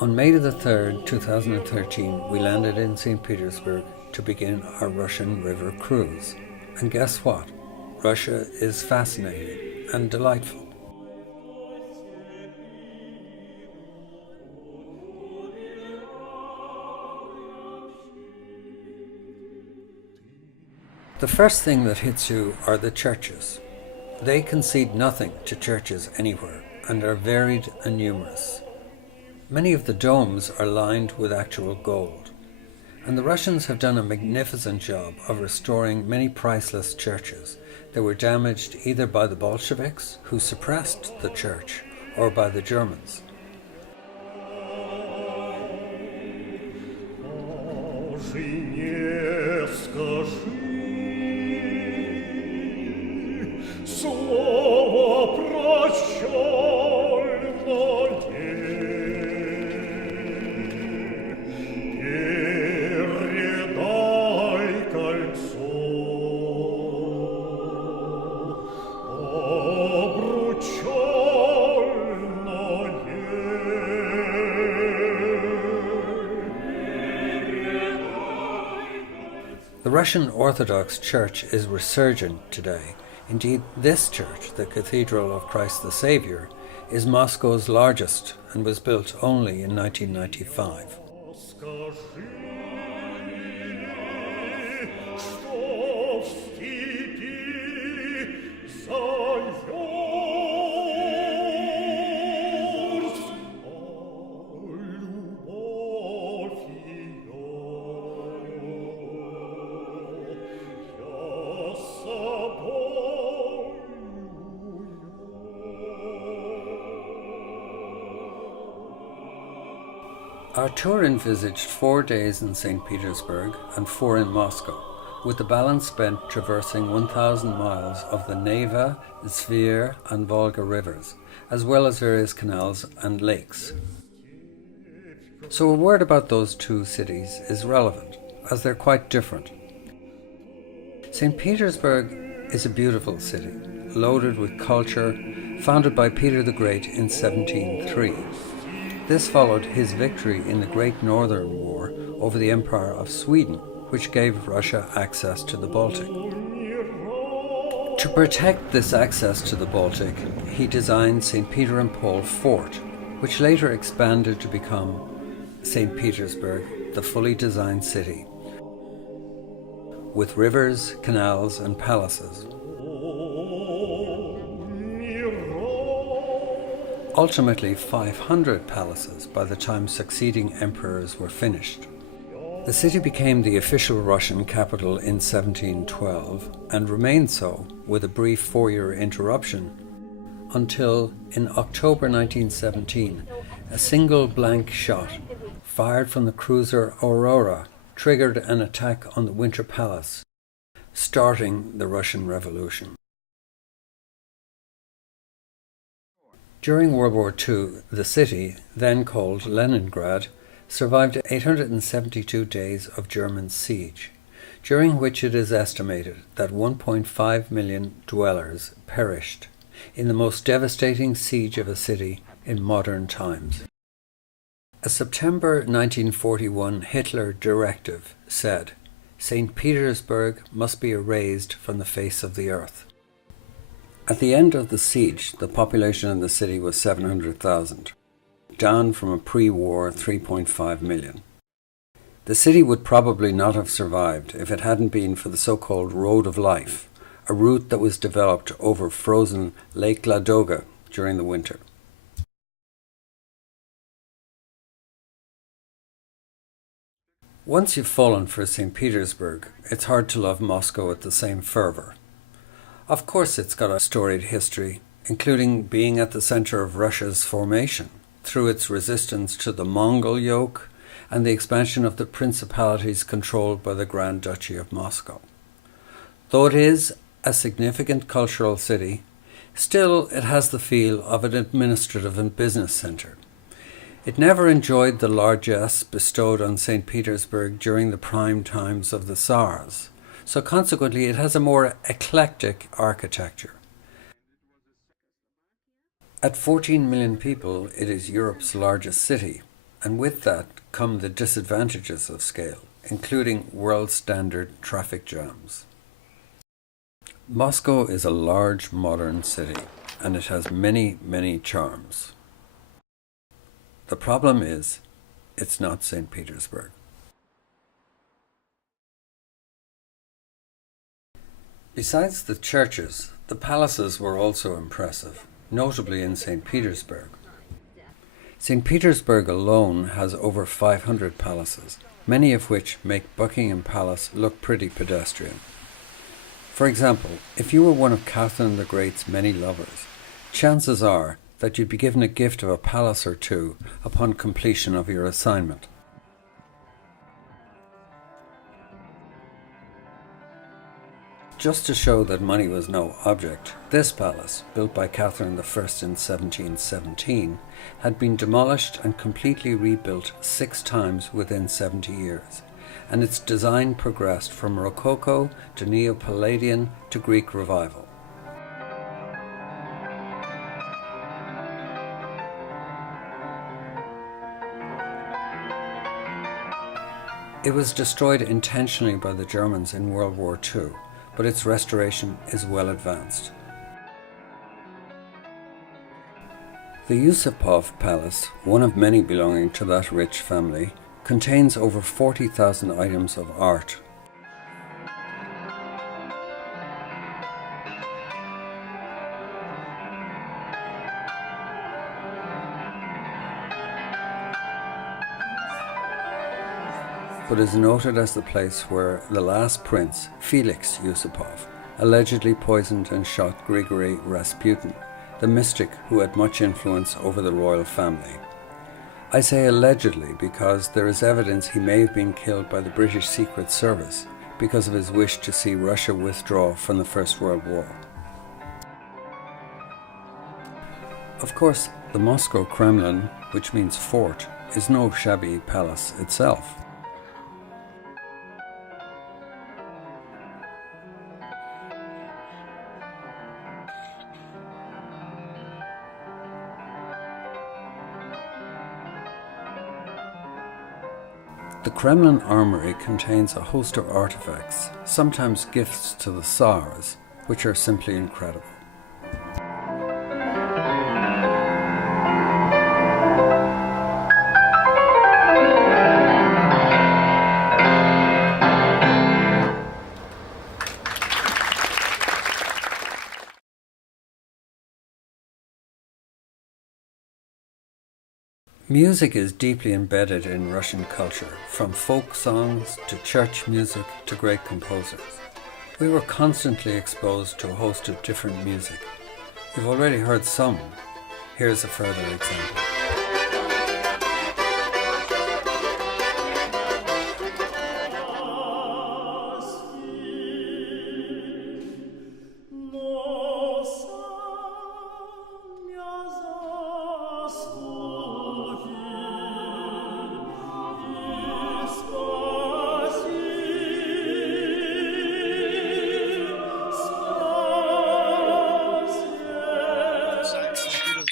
On May the 3rd, 2013, we landed in St. Petersburg to begin our Russian river cruise. And guess what? Russia is fascinating and delightful. The first thing that hits you are the churches. They concede nothing to churches anywhere and are varied and numerous. Many of the domes are lined with actual gold. And the Russians have done a magnificent job of restoring many priceless churches that were damaged either by the Bolsheviks, who suppressed the church, or by the Germans. The Russian Orthodox Church is resurgent today. Indeed, this church, the Cathedral of Christ the Saviour, is Moscow's largest and was built only in 1995. Our tour envisaged 4 days in St. Petersburg and 4 in Moscow, with the balance spent traversing 1,000 miles of the Neva, Tver and Volga rivers, as well as various canals and lakes. So a word about those two cities is relevant, as they're quite different. St. Petersburg is a beautiful city, loaded with culture, founded by Peter the Great in 1703. This followed his victory in the Great Northern War over the Empire of Sweden, which gave Russia access to the Baltic. To protect this access to the Baltic, he designed St. Peter and Paul Fort, which later expanded to become St. Petersburg, the fully designed city, with rivers, canals and palaces. Ultimately 500 palaces by the time succeeding emperors were finished. The city became the official Russian capital in 1712 and remained so, with a brief 4-year interruption, until in October 1917 a single blank shot fired from the cruiser Aurora triggered an attack on the Winter Palace, starting the Russian Revolution. During World War II, the city, then called Leningrad, survived 872 days of German siege, during which it is estimated that 1.5 million dwellers perished in the most devastating siege of a city in modern times. A September 1941 Hitler directive said, "St. Petersburg must be erased from the face of the earth." At the end of the siege, the population of the city was 700,000, down from a pre-war 3.5 million. The city would probably not have survived if it hadn't been for the so-called Road of Life, a route that was developed over frozen Lake Ladoga during the winter. Once you've fallen for St. Petersburg, it's hard to love Moscow with the same fervour. Of course it's got a storied history, including being at the centre of Russia's formation, through its resistance to the Mongol yoke and the expansion of the principalities controlled by the Grand Duchy of Moscow. Though it is a significant cultural city, still it has the feel of an administrative and business centre. It never enjoyed the largesse bestowed on St. Petersburg during the prime times of the Tsars, so consequently it has a more eclectic architecture. At 14 million people, it is Europe's largest city, and with that come the disadvantages of scale, including world-standard traffic jams. Moscow is a large modern city, and it has many, many charms. The problem is, it's not St. Petersburg. Besides the churches, the palaces were also impressive, notably in St. Petersburg. St. Petersburg alone has over 500 palaces, many of which make Buckingham Palace look pretty pedestrian. For example, if you were one of Catherine the Great's many lovers, chances are that you'd be given a gift of a palace or two upon completion of your assignment. Just to show that money was no object, this palace, built by Catherine I in 1717, had been demolished and completely rebuilt 6 times within 70 years, and its design progressed from Rococo to Neo-Palladian to Greek Revival. It was destroyed intentionally by the Germans in World War II, but its restoration is well advanced. The Yusupov Palace, one of many belonging to that rich family, contains over 40,000 items of art. But is noted as the place where the last prince, Felix Yusupov, allegedly poisoned and shot Grigory Rasputin, the mystic who had much influence over the royal family. I say allegedly because there is evidence he may have been killed by the British Secret Service because of his wish to see Russia withdraw from the First World War. Of course, the Moscow Kremlin, which means fort, is no shabby palace itself. The Kremlin armory contains a host of artifacts, sometimes gifts to the Tsars, which are simply incredible. Music is deeply embedded in Russian culture, from folk songs to church music to great composers. We were constantly exposed to a host of different music. You've already heard some. Here's a further example.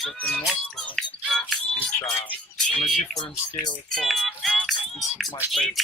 In Moscow, which are on a different scale of folk. This is my favorite.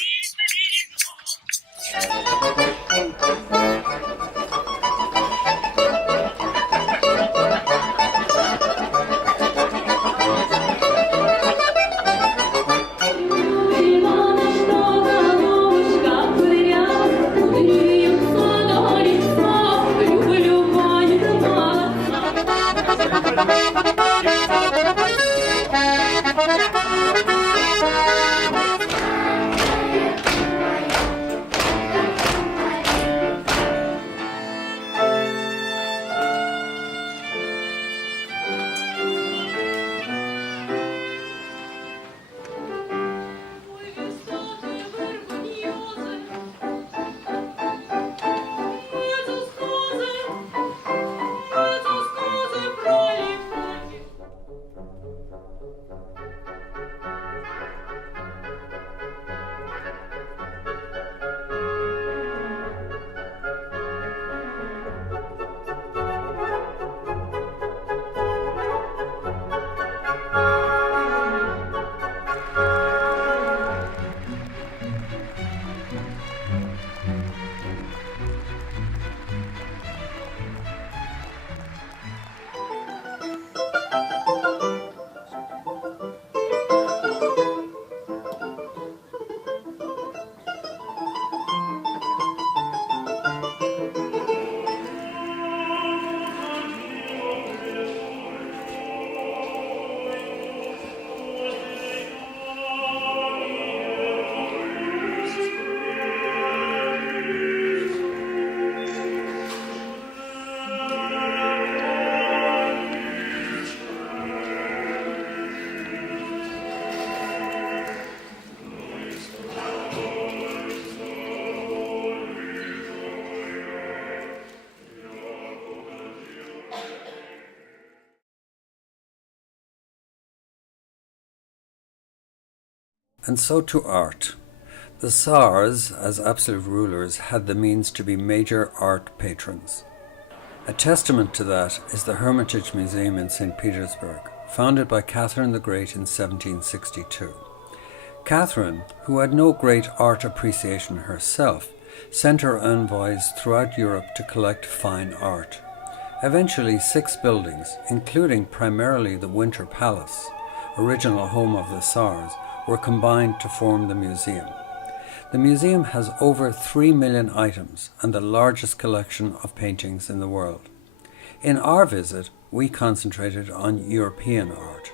And so to art. The Tsars, as absolute rulers, had the means to be major art patrons. A testament to that is the Hermitage Museum in St. Petersburg, founded by Catherine the Great in 1762. Catherine, who had no great art appreciation herself, sent her envoys throughout Europe to collect fine art. Eventually 6 buildings, including primarily the Winter Palace, original home of the Tsars, were combined to form the museum. The museum has over 3 million items and the largest collection of paintings in the world. In our visit, we concentrated on European art.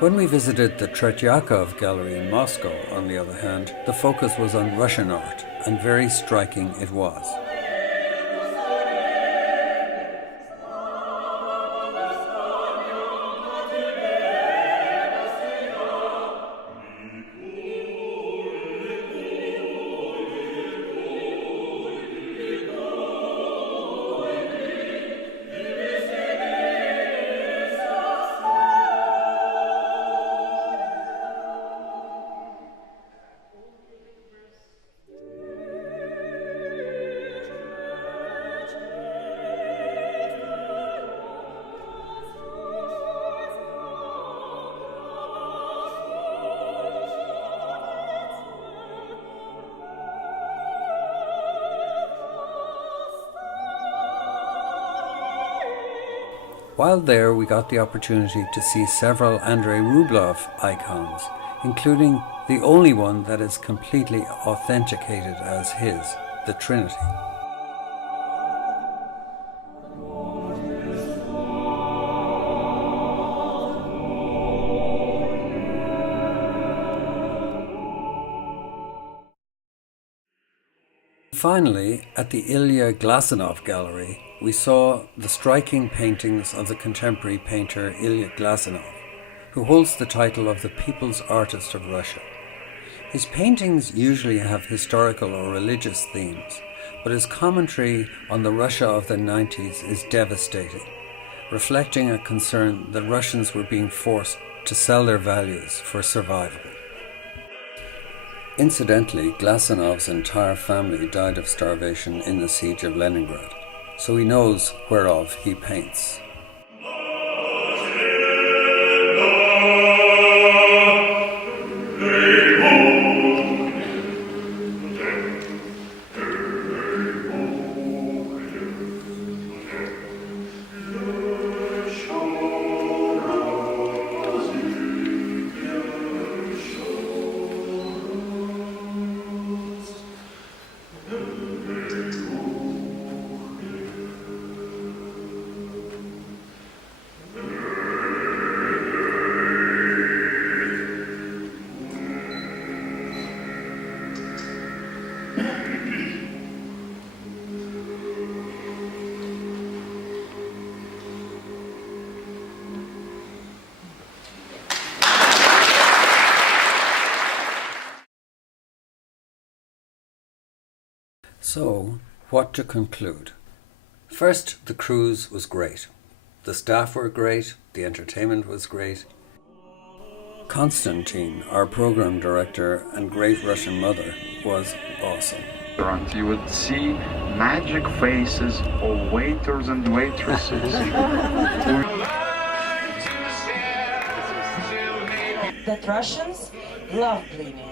When we visited the Tretyakov Gallery in Moscow, on the other hand, the focus was on Russian art, and very striking it was. While there, we got the opportunity to see several Andrei Rublev icons, including the only one that is completely authenticated as his, the Trinity. Finally, at the Ilya Glasunov Gallery, we saw the striking paintings of the contemporary painter Ilya Glasunov, who holds the title of the People's Artist of Russia. His paintings usually have historical or religious themes, but his commentary on the Russia of the 90s is devastating, reflecting a concern that Russians were being forced to sell their values for survival. Incidentally, Glasunov's entire family died of starvation in the siege of Leningrad, so he knows whereof he paints. So, what to conclude? First, the cruise was great. The staff were great, the entertainment was great. Konstantin, our program director and great Russian mother, was awesome. You would see magic faces of waiters and waitresses. That Russians love cleaning.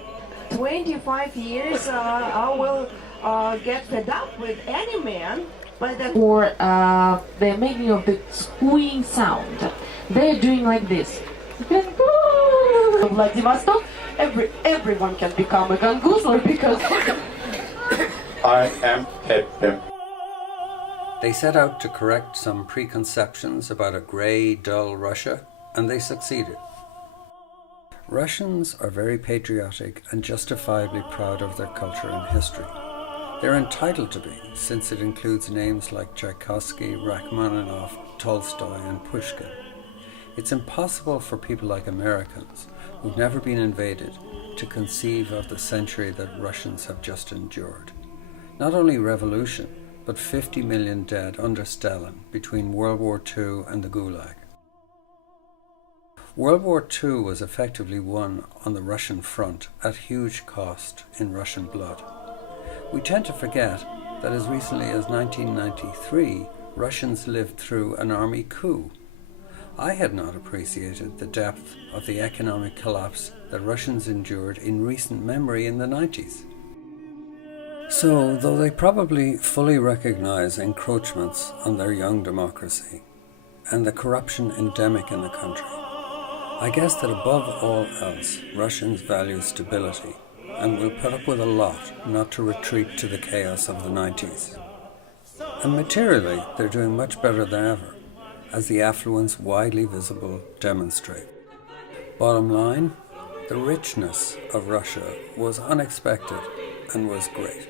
25 years I will get fed up with any man, but that or the making of the squealing sound. They're doing like this. Vladivostok, everyone can become a gangoozler because I am happy. They set out to correct some preconceptions about a grey, dull Russia, and they succeeded. Russians are very patriotic and justifiably proud of their culture and history. They're entitled to be, since it includes names like Tchaikovsky, Rachmaninoff, Tolstoy, and Pushkin. It's impossible for people like Americans, who've never been invaded, to conceive of the century that Russians have just endured. Not only revolution, but 50 million dead under Stalin between World War II and the Gulag. World War II was effectively won on the Russian front at huge cost in Russian blood. We tend to forget that as recently as 1993, Russians lived through an army coup. I had not appreciated the depth of the economic collapse that Russians endured in recent memory in the 90s. So, though they probably fully recognize encroachments on their young democracy and the corruption endemic in the country, I guess that above all else, Russians value stability and will put up with a lot not to retreat to the chaos of the 90s. And materially, they're doing much better than ever, as the affluence widely visible demonstrate. Bottom line, the richness of Russia was unexpected and was great.